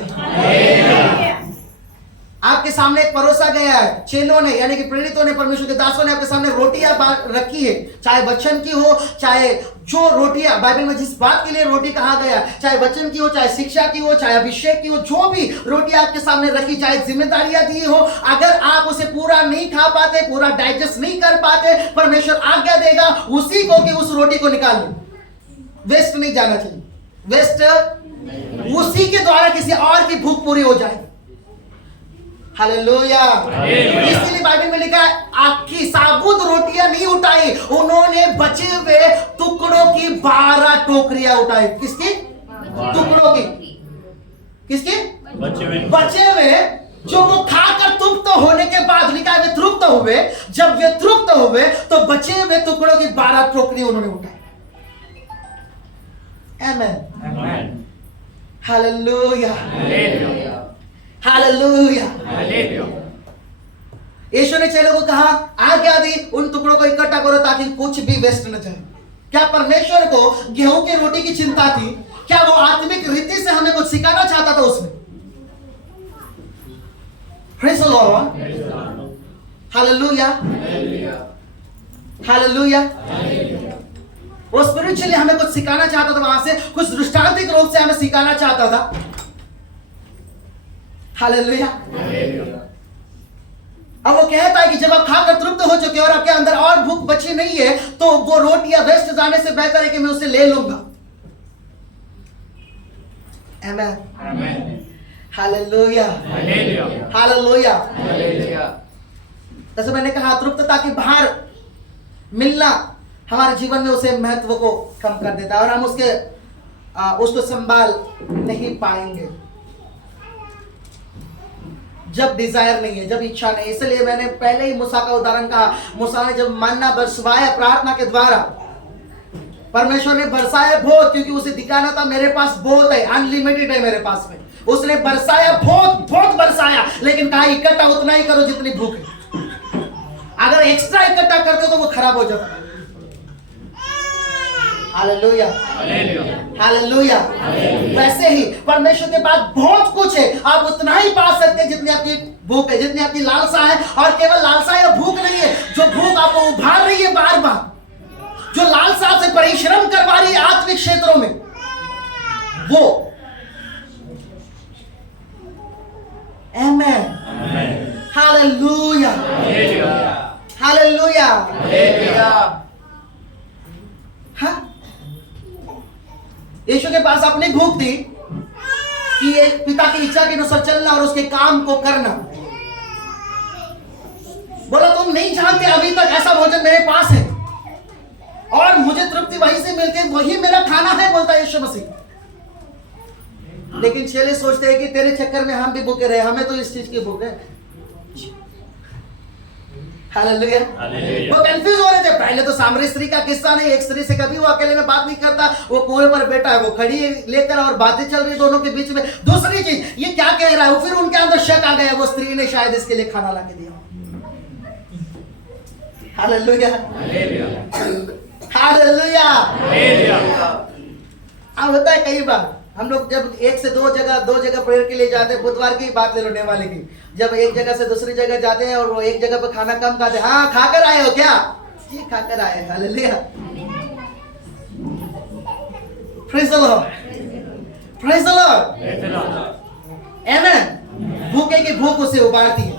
आपके सामने एक परोसा गया है, चेलों ने यानी कि प्रेरितों ने, परमेश्वर के दासों ने आपके सामने रोटियां रखी है, चाहे वचन की हो, चाहे जो रोटियां बाइबल में जिस बात के लिए रोटी कहा गया, चाहे वचन की हो, चाहे शिक्षा की हो, चाहे अभिषेक की हो, जो भी रोटियां आपके सामने रखी, चाहे जिम्मेदारियां दी हो, अगर आप उसे पूरा नहीं खा पाते, पूरा डाइजेस्ट नहीं कर पाते, परमेश्वर आज्ञा देगा उसी को कि उस रोटी को निकाल लो। वेस्ट नहीं जाना चाहिए। वेस्ट उसी के द्वारा किसी और की भूख पूरी हो जाए। हालेलुया। हालेलुया। इसलिए बाइबल में लिखा है आखी साबुत रोटियां नहीं उठाई, उन्होंने बचे हुए टुकड़ों की 12 टोकरियां उठाई। किसकी? टुकड़ों की। किसकी? बचे हुए, जो वो खाकर तृप्त होने के बाद लिखा है वे तृप्त हुए, जब वे तृप्त हुए तो बचे हुए टुकड़ों की 12 टोकरी उन्होंने उठाई। आमेन। Hallelujah, hallelujah. यीशु ने चेलों को कहा, आज्ञा दी उन टुकड़ों को इकट्ठा करो ताकि कुछ भी वेस्ट न जाए। क्या परमेश्वर को गेहूं की रोटी की चिंता थी? क्या वो आत्मिक रीति से हमें कुछ सिखाना चाहता था उसमें? Praise the Lord. Hallelujah. Hallelujah. वो स्पिरिचुअली हमें कुछ सिखाना चाहता था, वहां से कुछ दृष्टांतिक रूप से हमें सिखाना चाहता था। हालेलुया। अब वो कहता है कि जब आप खाकर तृप्त हो चुके और आपके अंदर और भूख बची नहीं है, तो वो रोटियां वेस्ट जाने से बेहतर है कि मैं उसे ले लूंगा। आमेन। Hallelujah, hallelujah. जैसे मैंने कहा, तृप्तता की बाहर मिलना हमारे जीवन में उसे महत्व को कम कर देता है और हम उसको संभाल नहीं पाएंगे जब डिजायर नहीं है, जब इच्छा नहीं। इसलिए मैंने पहले ही मूसा का उदाहरण कहा। मूसा ने जब मन्ना बरसवाया प्रार्थना के द्वारा, परमेश्वर ने बरसाया बहुत, क्योंकि उसे दिखाना था मेरे पास बहुत है, अनलिमिटेड है मेरे पास में। उसने बरसाया, बहुत बहुत बरसाया, लेकिन कहा इकट्ठा उतना ही करो जितनी भूख है। अगर एक्स्ट्रा इकट्ठा करते हो तो वो खराब हो जाता है। Hallelujah, hallelujah. वैसे ही परमेश्वर के पास बहुत कुछ है, आप उतना ही पा सकते हैं जितनी आपकी भूख है, जितनी आपकी लालसा है। और केवल लालसा या भूख नहीं है, जो भूख आपको उभार रही है बार बार, जो लालसा से परिश्रम करवा रही है आत्मिक क्षेत्रों में, वो। आमेन, हालेलुया, हालेलुया। हाँ, यीशु के पास अपनी भूख थी कि ये पिता की इच्छा के अनुसार चलना और उसके काम को करना। बोला तुम नहीं जानते, अभी तक ऐसा भोजन मेरे पास है और मुझे तृप्ति वहीं से मिलती है, वही मेरा खाना है, बोलता है यीशु मसीह। लेकिन चेले सोचते हैं कि तेरे चक्कर में हम भी भूखे रहे, हमें तो इस चीज की भूख है। हालेलुया। वो कंफ्यूज हो रहे थे। पहले तो सामरी स्त्री का किस्सा नहीं, एक स्त्री से कभी वो अकेले में बात नहीं करता, वो कुएं पर बैठा है, वो खड़ी लेकर और बातें चल रही दोनों के बीच में। दूसरी चीज, ये क्या कह रहा है? फिर उनके अंदर शक आ गया, वो स्त्री ने शायद इसके लिए खाना ला के दिया। Hallelujah, hallelujah. अब होता है कई बार हम लोग जब एक से दो जगह प्रेयर के लिए जाते हैं, बुधवार की बात ले लो नेवाले की, जब एक जगह से दूसरी जगह जाते हैं और वो एक जगह पे खाना कम खाते हैं। हाँ, खाकर आए हो क्या? जी खाकर आए। Hallelujah, praise the Lord, praise the Lord. Amen. भूखे की भूख उसे उबारती है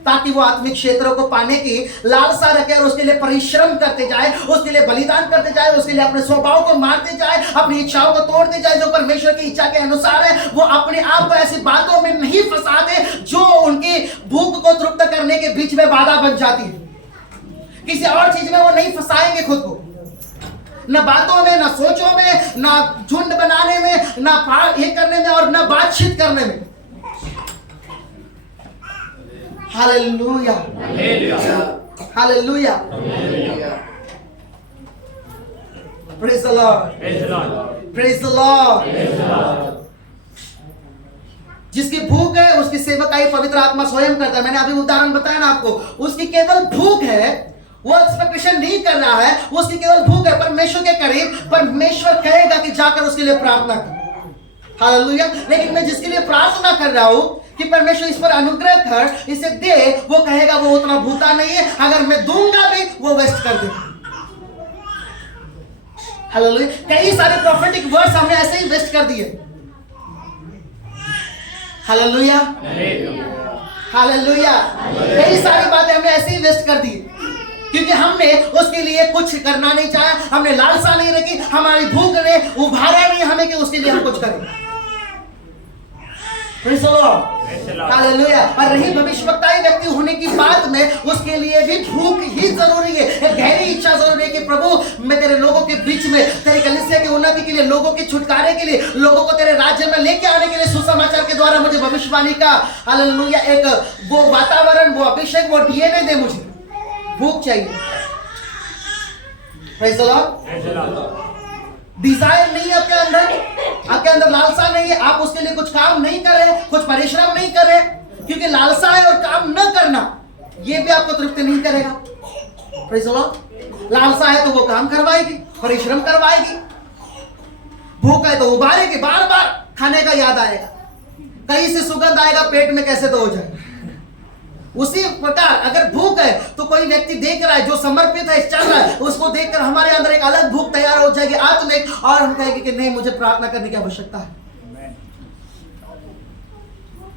ताकि वो आत्मिक क्षेत्रों को पाने की लालसा रखे और उसके लिए परिश्रम करते जाए, उसके लिए बलिदान करते जाए, उसके लिए अपने स्वभाव को मारते जाए, अपनी इच्छाओं को तोड़ते जाए जो परमेश्वर की इच्छा के अनुसार है। वो अपने आप को ऐसी बातों में नहीं फंसाते जो उनकी भूख को तृप्त करने के बीच में बाधा बन जाती है। किसी और चीज में वो नहीं फंसाएंगे खुद को, न बातों में, न सोचों में, न झुंड बनाने में, न ये करने में और न बातचीत करने में। Hallelujah, hallelujah, praise the Lord, praise the Lord. जिसकी भूख है उसकी सेवकाई पवित्र आत्मा स्वयं करता है। मैंने अभी उदाहरण बताया ना आपको, उसकी केवल भूख है, वो एक्सपेक्टेशन नहीं कर रहा है, उसकी केवल भूख है परमेश्वर के करीब। परमेश्वर कहेगा कि जाकर उसके लिए प्रार्थना कर। हालेलुया। लेकिन मैं जिसके लिए प्रार्थना कर रहा हूं कि परमेश्वर इस पर अनुग्रह कर, इसे दे, वो कहेगा वो उतना भूता नहीं है, अगर मैं दूंगा भी वो वेस्ट कर दे। हालेलुया। कई सारे प्रोफेटिक वर्ड्स हमने ऐसे ही वेस्ट कर दिए। Hallelujah, hallelujah. कई सारी बातें हमने ऐसे ही वेस्ट कर दी क्योंकि हमने उसके लिए कुछ करना नहीं चाहा, हमने लालसा नहीं रखी, हमारी भूख ने उभारा नहीं हमें कि उसके लिए हम कुछ करें। Praise the Lord. हालेलुया। और रही भविष्यवक्ताई व्यक्ति होने की बात में, उसके लिए भी भूख ही जरूरी है, एक गहरी इच्छा जरूरी है कि प्रभु मैं तेरे लोगों के बीच में, तेरे कलीसिया की उन्नति के लिए, लोगों के छुटकारे के लिए, लोगों को तेरे राज्य में लेके आने के लिए सुसमाचार के द्वारा मुझे भविष्यवाणी का हालेलुया एक वो वातावरण, वो अभिषेक, वो डीएनए दे। मुझे भूख चाहिए। Praise the Lord. डिजायर नहीं है आपके अंदर लालसा नहीं है, आप उसके लिए कुछ काम नहीं कर रहे, कुछ परिश्रम नहीं कर रहे, क्योंकि लालसा है और काम न करना ये भी आपको तृप्ति नहीं करेगा। Praise the Lord. लालसा है तो वो काम करवाएगी, परिश्रम करवाएगी। भूख है तो उबारेगी, बार बार खाने का याद आएगा, कहीं से सुगंध आएगा पेट में, कैसे तो हो जाएगा। उसी प्रकार अगर भूख है तो कोई व्यक्ति देख रहा है जो समर्पित है, चल रहा है, उसको देखकर हमारे अंदर एक अलग भूख तैयार हो जाएगी आत्मिक, और हम कहेंगे कि नहीं, मुझे प्रार्थना करने की आवश्यकता है।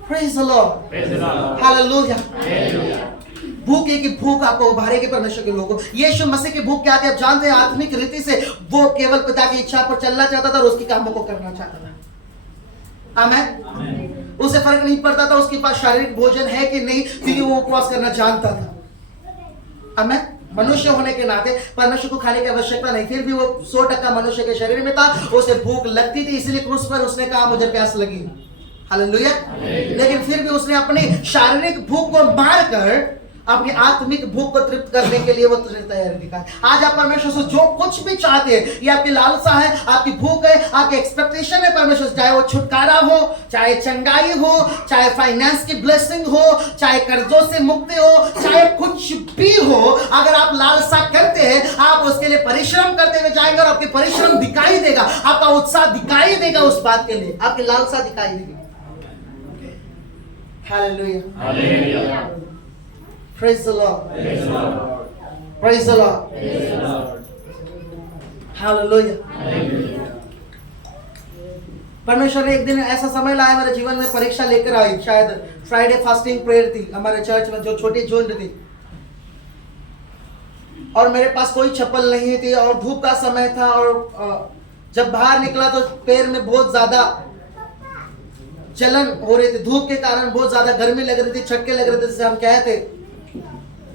Praise the Lord. Hallelujah. भूख है कि भूख आपको उभारेगी परमेश्वर के लोगों। यीशु मसीह की भूख क्या थी आप जानते हैं? आत्मिक रीति से वो केवल पिता की इच्छा पर चलना चाहता था और उसकी कामों को करना चाहता था। आमेन। उसे फर्क नहीं पड़ता था उसके पास शारीरिक भोजन है कि नहीं, क्योंकि वो उपवास करना जानता था। आमेन। मनुष्य होने के नाते परमेश्वर को खाने की आवश्यकता नहीं, फिर भी वो 100% मनुष्य के शरीर में था, उसे भूख लगती थी, इसलिए क्रूस पर उसने कहा मुझे प्यास लगी। हालेलुया। लेकिन फिर भी उसने अपनी शारीरिक भूख को मारकर अपनी आत्मिक भूख को तृप्त करने के लिए वो तैयार दिखाए। आज आप परमेश्वर से जो कुछ भी चाहते हैं, ये आपकी लालसा है, आपकी भूख है, आपकी एक्सपेक्टेशन है परमेश्वर से, चाहे वो छुटकारा हो, चाहे चंगाई हो, चाहे फाइनेंस की ब्लेसिंग हो, चाहे कर्जों से मुक्ति हो, चाहे कुछ भी हो, अगर आप लालसा करते हैं, आप उसके लिए परिश्रम करते हुए जाएंगे और आपके परिश्रम दिखाई देगा, आपका उत्साह दिखाई देगा उस बात के लिए, आपकी लालसा दिखाई देगी। Hallelujah. Praise the Lord. Praise the Lord. Praise the Lord. Praise the Lord. Hallelujah. Hallelujah. परमेश्वर ने एक दिन ऐसा समय लाया मेरे जीवन में, परीक्षा लेकर आई, शायद फ्राइडे फास्टिंग प्रेयर थी हमारे चर्च में, जो छोटी झुंड थी, और मेरे पास कोई चप्पल नहीं थी और धूप का समय था, और जब बाहर निकला तो पैर में बहुत ज्यादा जलन हो रही थी, धूप के कारण बहुत ज्यादा गर्मी लग रही थी, छटके लग रहे थे जिसे हम कहते।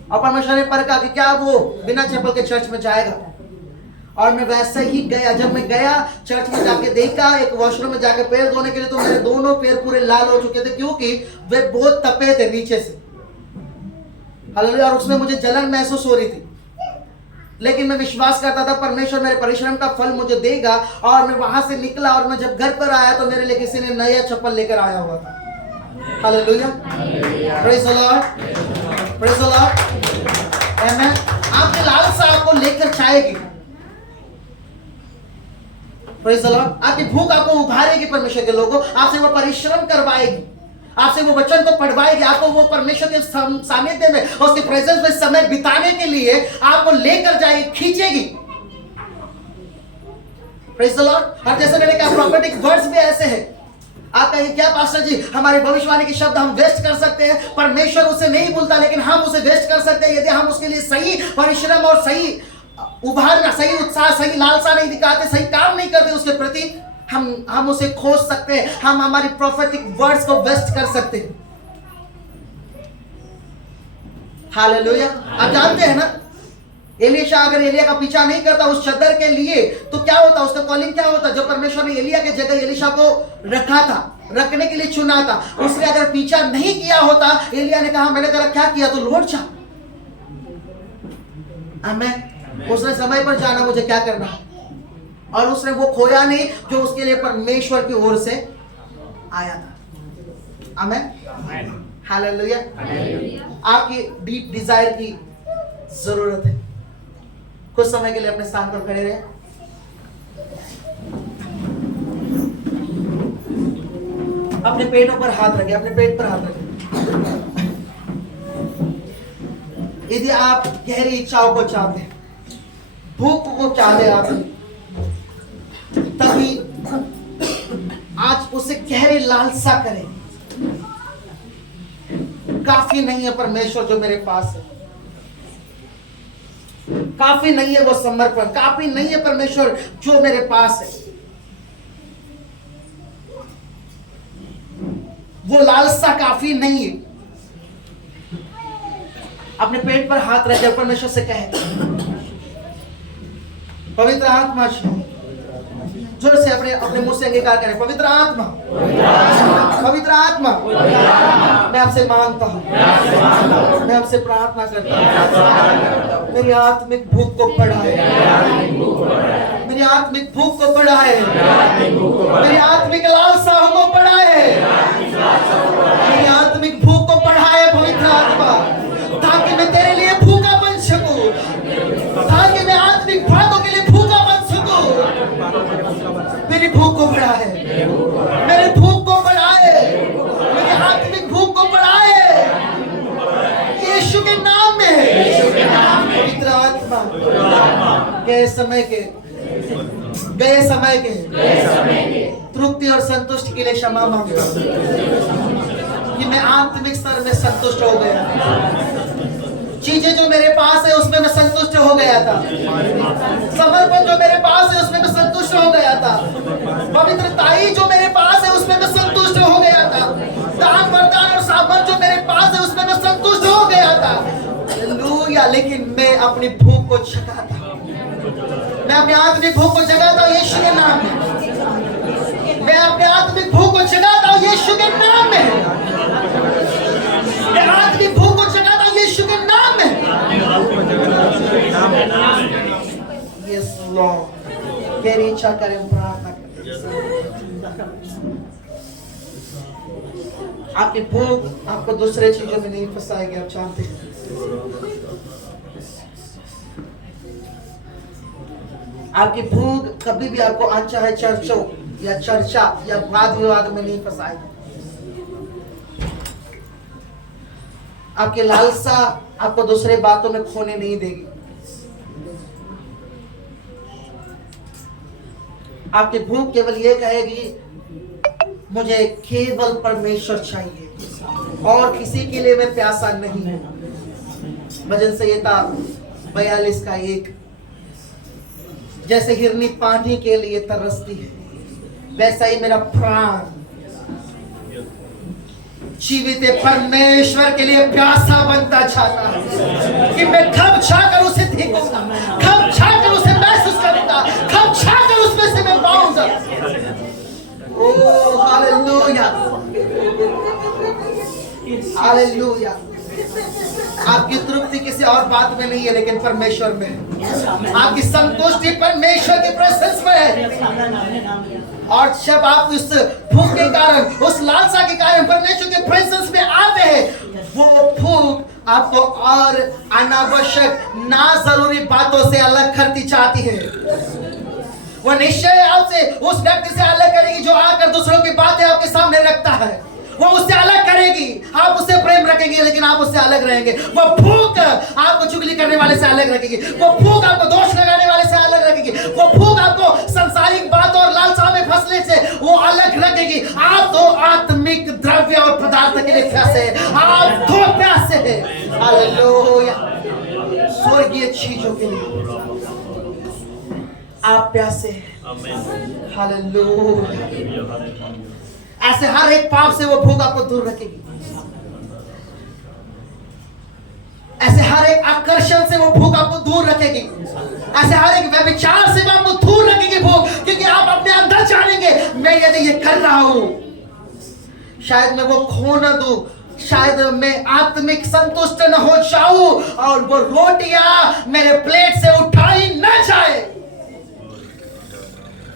और परमेश्वर ने परखा कि क्या वो बिना चप्पल के चर्च में जाएगा, और मैं वैसे ही गया। जब मैं गया चर्च में जाके देखा, एक वॉशरूम में जाकर पैर धोने के लिए, तो मेरे दोनों पैर पूरे लाल हो चुके थे, क्योंकि वे बहुत तपे थे नीचे से। हालेलुया। और उसमें मुझे जलन महसूस हो रही थी, लेकिन मैं विश्वास करता था परमेश्वर मेरे परिश्रम का फल मुझे देगा। और मैं वहां से निकला और मैं जब घर पर आया तो मेरे लिए किसी ने नया चप्पल लेकर आया हुआ था। Hallelujah. Praise the Lord. Praise the Lord. Amen. आपकी लालसा आपको लेकर जाएगी। Praise the Lord. आपकी भूख आपको उभारेगी परमेश्वर के लोगों, आपसे वो परिश्रम करवाएगी, आपसे वो वचन को पढ़वाएगी, आपको वो परमेश्वर के सानिध्य में, उसके प्रेजेंस में समय बिताने के लिए आपको लेकर जाएगी, खींचेगी। Praise the Lord. और जैसे मैंने कहा, प्रोफेटिक वर्ड्स भी ऐसे हैं। आप कहेंगे क्या पास्टर जी, हमारी भविष्यवाणी के शब्द हम वेस्ट कर सकते हैं? परमेश्वर उसे नहीं भूलता, लेकिन हम उसे वेस्ट कर सकते हैं यदि हम उसके लिए सही परिश्रम और सही उभारना, सही उत्साह, सही लालसा नहीं दिखाते, सही काम नहीं करते उसके प्रति। हम उसे खोज सकते हैं, हम हमारी प्रोफेटिक वर्ड्स को वेस्ट कर सकते हैं। हालेलुया। आप जानते हैं ना, एलिशा अगर एलिया का पीछा नहीं करता उस चद्दर के लिए, तो क्या होता, उसका कॉलिंग क्या होता? जो परमेश्वर ने एलिया के जगह एलिशा को रखा था, रखने के लिए चुना था, उसने अगर पीछा नहीं किया होता, एलिया ने कहा मैंने तेरा क्या किया, तो लौट जा। आमीन। उसने समय पर जाना मुझे क्या करना, और उसने वो खोया नहीं जो उसके लिए परमेश्वर की ओर से आया था। आमीन। हालेलुया। आपकी डीप डिजायर की जरूरत है। कुछ समय के लिए अपने स्थान पर खड़े रहे। अपने पेटों पर हाथ रखें, अपने पेट पर हाथ रखें। यदि आप गहरी इच्छाओं को चाहते हैं, भूख को चाहते हैं आप, तभी आज उसे गहरी लालसा करें। काफी नहीं है परमेश्वर जो मेरे पास है, काफी नहीं है वो समर्पण, काफी नहीं है परमेश्वर जो मेरे पास है। वो लालसा काफी नहीं है। अपने पेट पर हाथ रखकर परमेश्वर से कहे, पवित्र आत्मा, जोर से अपने अपने मुंह से अंगीकार करें, पवित्र आत्मा, पवित्र आत्मा, मैं आपसे मांगता हूँ, मैं आपसे प्रार्थना करता हूँ, मेरी आत्मिक भूख को बढ़ाए, मेरी आत्मिक भूख को बढ़ाए, मेरी आत्मिक लालसा को बढ़ाए, मेरी आत्मिक भूख को बढ़ाए पवित्र आत्मा, ताकि मैं तेरे लिए भूखा बन सकूं, ताकि मैं आत्मिक बातों के लिए भूखा बन सकूं। मेरी भूख को बढ़ाए, मेरी भूख को बढ़ाए, मेरी आत्मिक भूख को बढ़ाए, यीशु के नाम में। पवित्र आत्मा, गए समय के तृप्ति और संतुष्टि के लिए क्षमा मांगता हूं कि मैं आत्मिक स्तर में संतुष्ट हो गया। चीजें जो मेरे पास है उसमें मैं संतुष्ट हो गया था, समर्पण जो मेरे पास है उसमें मैं संतुष्ट हो गया था, पवित्रताई जो मेरे पास है उसमें मैं संतुष्ट हो गया था, दान वरदान और सामर्थ जो मेरे पास है उसमें मैं संतुष्ट हो गया था। हालेलुया। लेकिन मैं अपनी भूख को जगाता, मैं अपनी आत्मिक भूख को जगाता हूँ यीशु के नाम में, मैं अपने आत्मिक भूख को जगाता हूँ यीशु के नाम में, मैं आत्मिक भूख को जगाता हूँ यीशु के नाम में। यस लॉर्ड, तेरी इच्छा करें, प्रार्थना करें। आपकी भूख आपको दूसरे चीजों में नहीं फंसाएगी, आप जानते हैं। आपकी भूख कभी भी आपको अनचाहे चर्चों या चर्चा या वाद विवाद में नहीं फंसाएगी। आपकी लालसा आपको दूसरे बातों में खोने नहीं देगी। आपकी भूख केवल ये कहेगी, मुझे केवल परमेश्वर चाहिए और किसी के लिए मैं प्यासा नहीं हूं। भजन संहिता 42 का 1, जैसे हिरनी पानी के लिए तरसती है, वैसा ही मेरा प्राण जीवित परमेश्वर के लिए प्यासा बनता चाहता है कि मैं कब जाकर उसे देखूंगा, कब जाकर उसे महसूस करूंगा, कब जाकर उसमें से मैं पाऊंगा। Oh hallelujah, hallelujah. आपकी तृप्ति किसी और बात में नहीं है लेकिन परमेश्वर में है। आपकी संतुष्टि परमेश्वर के प्रेजेंस में है। और जब आप उस भूख के कारण, उस लालसा के कारण परमेश्वर के प्रेजेंस में आते हैं, वो भूख आपको और अनावश्यक ना जरूरी बातों से अलग करती चाहती है। वो निश्चय आपसे उस व्यक्ति से अलग करेगी जो आकर दूसरों की बातें आपके सामने रखता है। वो उससे अलग करेगी, आप उससे प्रेम रखेंगे लेकिन आप उससे अलग रहेंगे। वो भूख आपको चुगली करने वाले से अलग रखेगी, वो भूख आपको दोष लगाने वाले से अलग रखेगी, वो भूख आपको सांसारिक बातों और लालसा में फंसने से वो अलग रखेगी। आप तो आत्मिक द्रव्य और पदार्थ के लिए प्यासे हैं, आप तो प्यासे हैं। हालेलुया। स्वर्गीय चीजों के लिए आप प्यासे हैं। हालेलुया। ऐसे हर एक पाप से वो भूख आपको दूर रखेगी, ऐसे हर एक आकर्षण से वो भूख आपको दूर रखेगी, ऐसे हर एक व्यभिचार से वो आपको दूर रखेगी भूख, क्योंकि आप अपने अंदर जानेंगे, मैं यदि ये कर रहा हूं शायद मैं वो खो न दूं, शायद मैं आत्मिक संतुष्ट न हो जाऊं और वो रोटियां मेरे प्लेट से उठाई न जाए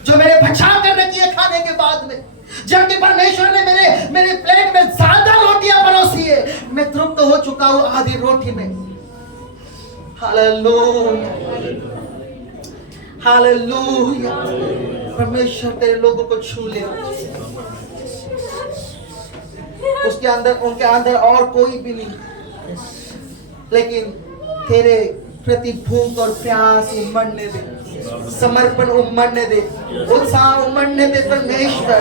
जो मैंने बचा कर रखी है खाने के बाद में। जबकि परमेश्वर ने मेरे प्लेट में ज्यादा रोटियां परोसी है, मैं तृप्त हो चुका हूं आधी रोटी में। Hallelujah, hallelujah. परमेश्वर तेरे लोगों को छू ले, उसके अंदर, उनके अंदर और कोई भी नहीं, लेकिन तेरे प्रति भूख और प्यास उमड़ने दे, समर्पण उमड़ने दे, उत्साह उमड़ने दे। परमेश्वर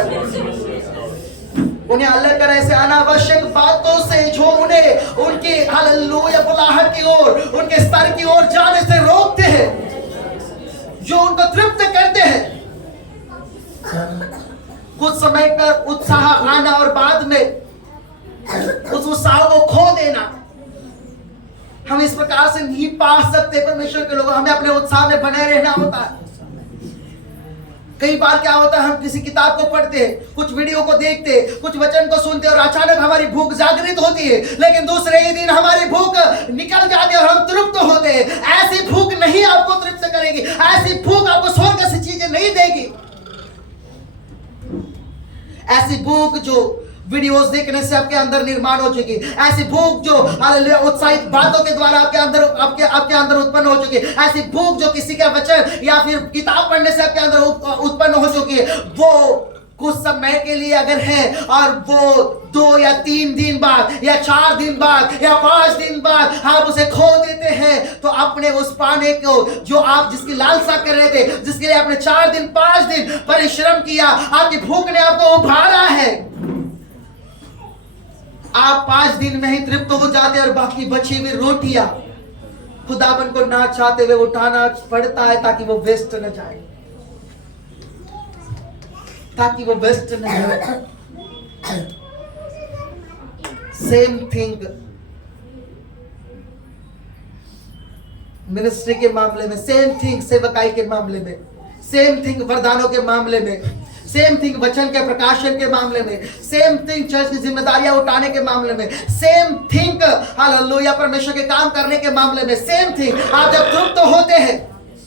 उन्हें अलग कर ऐसे अनावश्यक बातों से जो उन्हें उनके हालेलुया बुलाहट की ओर, उनके स्तर की ओर जाने से रोकते हैं, जो उनको तृप्त करते हैं। कुछ समय का उत्साह आना और बाद में उस उत्साह को खो देना। हम इस प्रकार से नहीं पा सकते परमेश्वर के लोगों, हमें अपने उत्साह में बने रहना होता है। कई बार क्या होता है, हम किसी किताब को पढ़ते हैं, कुछ वीडियो को देखते, कुछ वचन को सुनते और अचानक हमारी भूख जागृत होती है, लेकिन दूसरे ही दिन हमारी भूख निकल जाती है और हम तृप्त होते हैं। ऐसी भूख नहीं आपको तृप्त करेगी, ऐसी भूख आपको स्वर्ग से चीजें नहीं देगी। ऐसी भूख जो वीडियोस देखने से आपके अंदर निर्माण हो चुकी, ऐसी भूख जो उत्साहित बातों के द्वारा आपके अंदर उत्पन्न हो चुकी, ऐसी भूख जो किसी का वचन या फिर किताब पढ़ने से आपके अंदर उत्पन्न हो चुकी है, वो कुछ समय के लिए अगर है और वो 2 या 3 दिन बाद या 4 दिन बाद या 5 दिन बाद आप उसे खो देते हैं, तो अपने उस पाने को जो आप जिसकी लालसा कर रहे थे, जिसके लिए आपने 4 दिन 5 दिन परिश्रम किया, आपकी भूख ने आपको उभारा है, आप 5 दिन में ही तृप्त हो जाते और बाकी बची हुई रोटियां खुदावन को ना चाहते हुए उठाना पड़ता है ताकि वो वेस्ट न जाए, ताकि वो वेस्ट न जाए। सेम थिंग मिनिस्ट्री के मामले में, सेम थिंग सेवकाई के मामले में, सेम थिंग वरदानों के मामले में, सेम थिंग वचन के प्रकाशन के मामले में, सेम थिंग चर्च की जिम्मेदारियां उठाने के मामले में, सेम थिंग हालेलुया परमेश्वर के काम करने के मामले में, सेम थिंग। आप जब तृप्त होते हैं